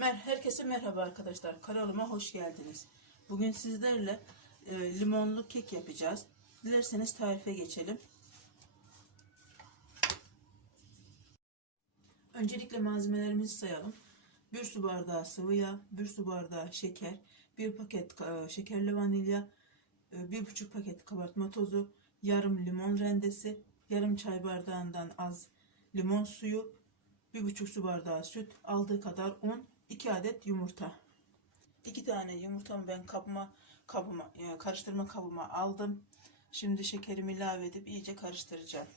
Mer herkese merhaba arkadaşlar. Kanalıma hoş geldiniz. Bugün sizlerle e, limonlu kek yapacağız. Dilerseniz tarife geçelim. Öncelikle malzemelerimizi sayalım. 1 su bardağı sıvı yağ, 1 su bardağı şeker, 1 paket e, şekerli vanilya, 1,5 paket kabartma tozu, yarım limon rendesi, yarım çay bardağından az limon suyu, 1,5 su bardağı süt, aldığı kadar un, 2 adet yumurta. 2 tane yumurtamı ben kabıma, kabıma yani karıştırma kabıma aldım. Şimdi şekerimi ilave edip iyice karıştıracağım.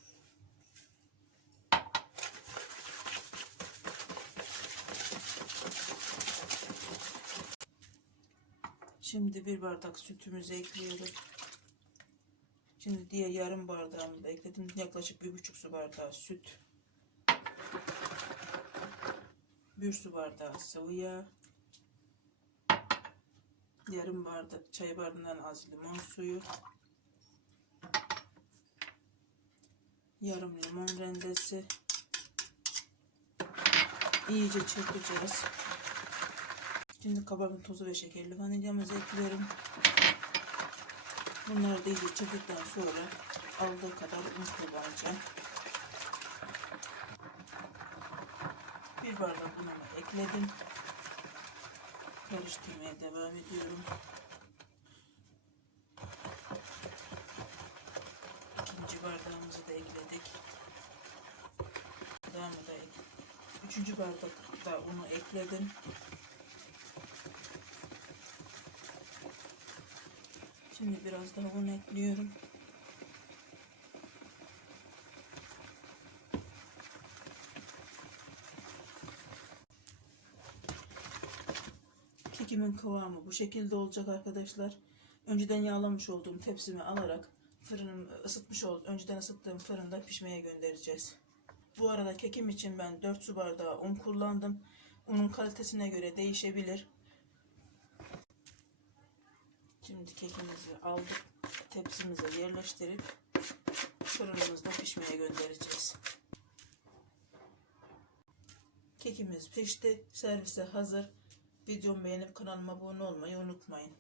Şimdi bir bardak sütümüzü ekliyorum. Şimdi diğer yarım bardağımı da ekledim. Yaklaşık bir buçuk su bardağı süt. Bir su bardağı sıvı yağ. Yarım bardak çay bardağından az limon suyu. Yarım limon rendesi. İyice çırpacağız. Şimdi kabartma tozu ve şekerli vanilyamızı ekliyorum. Bunları da iyice çırptıktan sonra aldığı kadar un kullanacağım. Bir bardak unumu ekledim. Karıştırmaya devam ediyorum. İkinci bardağımızı da ekledik. Devamı da ek. Üçüncü bardakta unu ekledim. Şimdi biraz daha un ekliyorum. Kekimin kıvamı bu şekilde olacak arkadaşlar. Önceden yağlamış olduğum tepsimi alarak fırınım ısıtmış oldum. Önceden ısıttığım fırında pişmeye göndereceğiz. Bu arada kekim için ben 4 su bardağı un kullandım. Unun kalitesine göre değişebilir. Şimdi kekimizi aldık. Tepsimize yerleştirip fırınımızda pişmeye göndereceğiz. Kekimiz pişti. Servise hazır. Videomu beğenip kanalıma abone olmayı unutmayın.